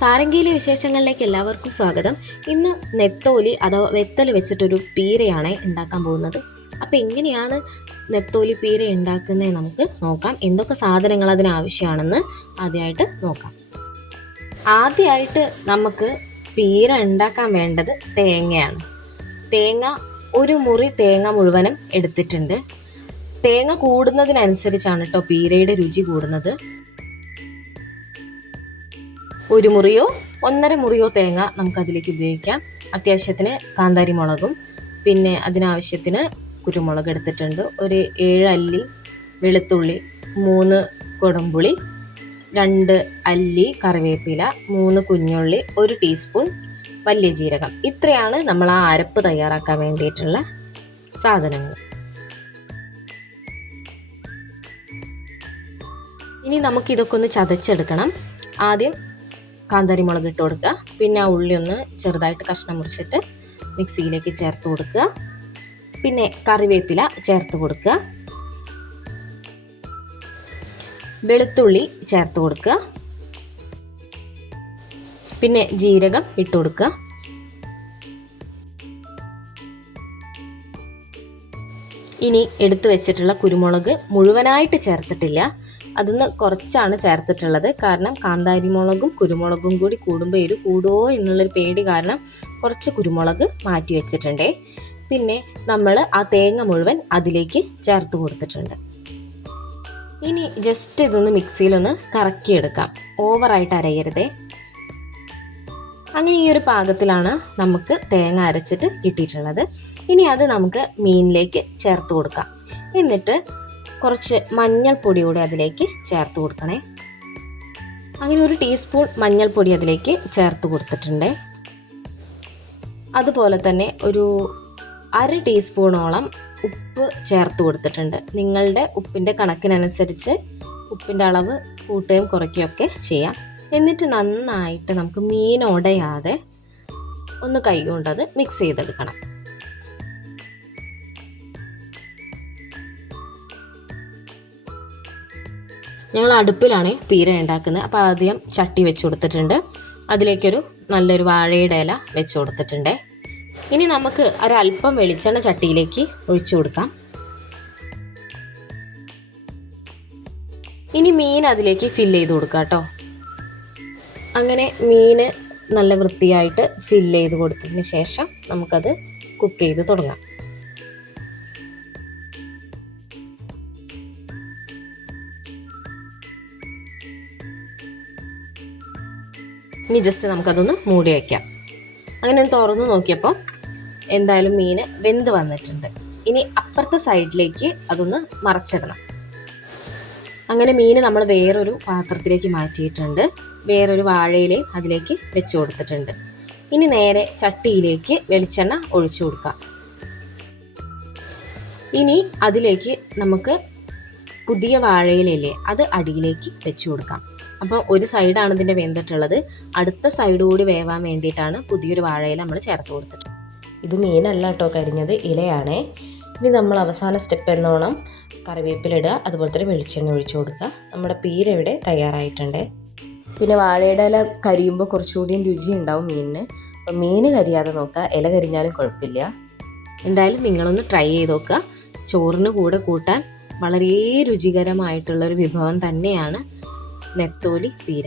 സാരംഗിയിലെ വിശേഷങ്ങളിലേക്ക് എല്ലാവർക്കും സ്വാഗതം. ഇന്ന് നെത്തോലി അഥവാ വെത്തൽ വെച്ചിട്ടൊരു പീരയാണ് ഉണ്ടാക്കാൻ പോകുന്നത്. അപ്പോൾ എങ്ങനെയാണ് നെത്തോലി പീര ഉണ്ടാക്കുന്നത് നമുക്ക് നോക്കാം. എന്തൊക്കെ സാധനങ്ങൾ അതിനാവശ്യമാണെന്ന് ആദ്യമായിട്ട് നോക്കാം. ആദ്യമായിട്ട് നമുക്ക് പീര ഉണ്ടാക്കാൻ വേണ്ടത് തേങ്ങയാണ്. തേങ്ങ ഒരു മുറി തേങ്ങ മുഴുവനും എടുത്തിട്ടുണ്ട്. തേങ്ങ കൂടുന്നതിനനുസരിച്ചാണ് കേട്ടോ പീരയുടെ രുചി കൂടുന്നത്. ഒരു മുറിയോ 1.5 മുറിയോ തേങ്ങ നമുക്കതിലേക്ക് ഉപയോഗിക്കാം. അത്യാവശ്യത്തിന് കാന്താരി മുളകും പിന്നെ അതിനാവശ്യത്തിന് കുരുമുളക് എടുത്തിട്ടുണ്ട്. ഒരു 7 അല്ലി വെളുത്തുള്ളി, 3 കുടംപുളി, 2 അല്ലി കറിവേപ്പില, 3 കുഞ്ഞുള്ളി, 1 ടീസ്പൂൺ വലിയ ജീരകം. ഇത്രയാണ് നമ്മൾ ആ അരപ്പ് തയ്യാറാക്കാൻ വേണ്ടിയിട്ടുള്ള സാധനങ്ങൾ. ഇനി നമുക്കിതൊക്കെ ഒന്ന് ചതച്ചെടുക്കണം. ആദ്യം കാന്താരി മുളക് ഇട്ട് കൊടുക്കുക. പിന്നെ ആ ഉള്ളി ഒന്ന് ചെറുതായിട്ട് കഷ്ണം മുറിച്ചിട്ട് മിക്സിയിലേക്ക് ചേർത്ത് കൊടുക്കുക. പിന്നെ കറിവേപ്പില ചേർത്ത് കൊടുക്കുക. വെളുത്തുള്ളി ചേർത്ത് കൊടുക്കുക. പിന്നെ ജീരകം ഇട്ട് കൊടുക്കുക. ഇനി എടുത്തു വെച്ചിട്ടുള്ള കുരുമുളക് മുഴുവനായിട്ട് ചേർത്തിട്ടില്ല, അതിന്ന് കുറച്ചാണ് ചേർത്തിട്ടുള്ളത്. കാരണം കാന്താരി മുളകും കുരുമുളകും കൂടി കൂടുമ്പോൾ എരിവ് കൂടുമോ എന്നുള്ളൊരു പേടി കാരണം കുറച്ച് കുരുമുളക് മാറ്റി വെച്ചിട്ടുണ്ടേ. പിന്നെ നമ്മൾ ആ തേങ്ങ മുഴുവൻ അതിലേക്ക് ചേർത്ത് കൊടുത്തിട്ടുണ്ട്. ഇനി ജസ്റ്റ് ഇതൊന്ന് മിക്സിയിലൊന്ന് കറക്കിയെടുക്കാം, ഓവറായിട്ട് അരയരുതേ. അങ്ങനെ ഈ ഒരു പാകത്തിലാണ് നമുക്ക് തേങ്ങ അരച്ചിട്ട് കിട്ടിയിട്ടുള്ളത്. ഇനി അത് നമുക്ക് മീനിലേക്ക് ചേർത്ത് കൊടുക്കാം. എന്നിട്ട് കുറച്ച് മഞ്ഞൾപ്പൊടി കൂടി അതിലേക്ക് ചേർത്ത് കൊടുക്കണേ. അങ്ങനെ 1 ടീസ്പൂൺ മഞ്ഞൾപ്പൊടി അതിലേക്ക് ചേർത്ത് കൊടുത്തിട്ടുണ്ട്. അതുപോലെ തന്നെ ഒരു 1/2 ടീസ്പൂണോളം ഉപ്പ് ചേർത്ത് കൊടുത്തിട്ടുണ്ട്. നിങ്ങളുടെ ഉപ്പിൻ്റെ കണക്കിനനുസരിച്ച് ഉപ്പിൻ്റെ അളവ് കൂട്ടുകയും കുറയ്ക്കുകയൊക്കെ ചെയ്യാം. എന്നിട്ട് നന്നായിട്ട് നമുക്ക് മീൻ ഉടയാതെ ഒന്ന് കൈ കൊണ്ടത് മിക്സ് ചെയ്തെടുക്കണം. ഞങ്ങൾ അടുപ്പിലാണ് പീര ഉണ്ടാക്കുന്നത്. അപ്പോൾ ആദ്യം ചട്ടി വെച്ച് കൊടുത്തിട്ടുണ്ട്. അതിലേക്കൊരു നല്ലൊരു വാഴയുടെ ഇല വെച്ച് കൊടുത്തിട്ടുണ്ട്. ഇനി നമുക്ക് ഒരല്പം വെളിച്ചെണ്ണ ചട്ടിയിലേക്ക് ഒഴിച്ചു കൊടുക്കാം. ഇനി മീൻ അതിലേക്ക് ഫില്ല് ചെയ്ത് കൊടുക്കാം കേട്ടോ. അങ്ങനെ മീൻ നല്ല വൃത്തിയായിട്ട് ഫില്ല് ചെയ്ത് കൊടുത്തതിന് ശേഷം നമുക്കത് കുക്ക് ചെയ്ത് തുടങ്ങാം. ഇനി ജസ്റ്റ് നമുക്കതൊന്ന് മൂടി വയ്ക്കാം. അങ്ങനെ തുറന്ന് നോക്കിയപ്പോൾ എന്തായാലും മീൻ വെന്ത് വന്നിട്ടുണ്ട്. ഇനി അപ്പുറത്തെ സൈഡിലേക്ക് അതൊന്ന് മറച്ചിടണം. അങ്ങനെ മീൻ നമ്മൾ വേറൊരു പാത്രത്തിലേക്ക് മാറ്റിയിട്ടുണ്ട്. വേറൊരു വാഴയിലയും അതിലേക്ക് വെച്ച് കൊടുത്തിട്ടുണ്ട്. ഇനി നേരെ ചട്ടിയിലേക്ക് വെളിച്ചെണ്ണ ഒഴിച്ചു കൊടുക്കാം. ഇനി അതിലേക്ക് നമുക്ക് പുതിയ വാഴയിലയില്ലേ അത് അടിയിലേക്ക് വെച്ച് കൊടുക്കാം. അപ്പോൾ ഒരു സൈഡാണ് ഇതിൻ്റെ വെന്തിട്ടുള്ളത്, അടുത്ത സൈഡ് കൂടി വേവാൻ വേണ്ടിയിട്ടാണ് പുതിയൊരു വാഴയില നമ്മൾ ചേർത്ത് കൊടുത്തിട്ട്. ഇത് മീനല്ല കേട്ടോ കരിഞ്ഞത്, ഇലയാണേ. ഇനി നമ്മൾ അവസാന സ്റ്റെപ്പ് എന്നോണം കറിവേപ്പില ഇടുക, അതുപോലെ തന്നെ വെളിച്ചെണ്ണ ഒഴിച്ചു കൊടുക്കുക. നമ്മുടെ പീര ഇവിടെ തയ്യാറായിട്ടുണ്ട്. പിന്നെ വാഴയുടെ ഇല കരിയുമ്പോൾ കുറച്ചുകൂടിയും രുചി ഉണ്ടാവും മീനിന്. അപ്പോൾ മീൻ കരിയാതെ നോക്കുക, ഇല കരിഞ്ഞാലും കുഴപ്പമില്ല. എന്തായാലും നിങ്ങളൊന്ന് ട്രൈ ചെയ്ത് നോക്കുക. ചോറിന് കൂടെ കൂട്ടാൻ വളരെ രുചികരമായിട്ടുള്ളൊരു വിഭവം തന്നെയാണ് നെത്തോലി പീര.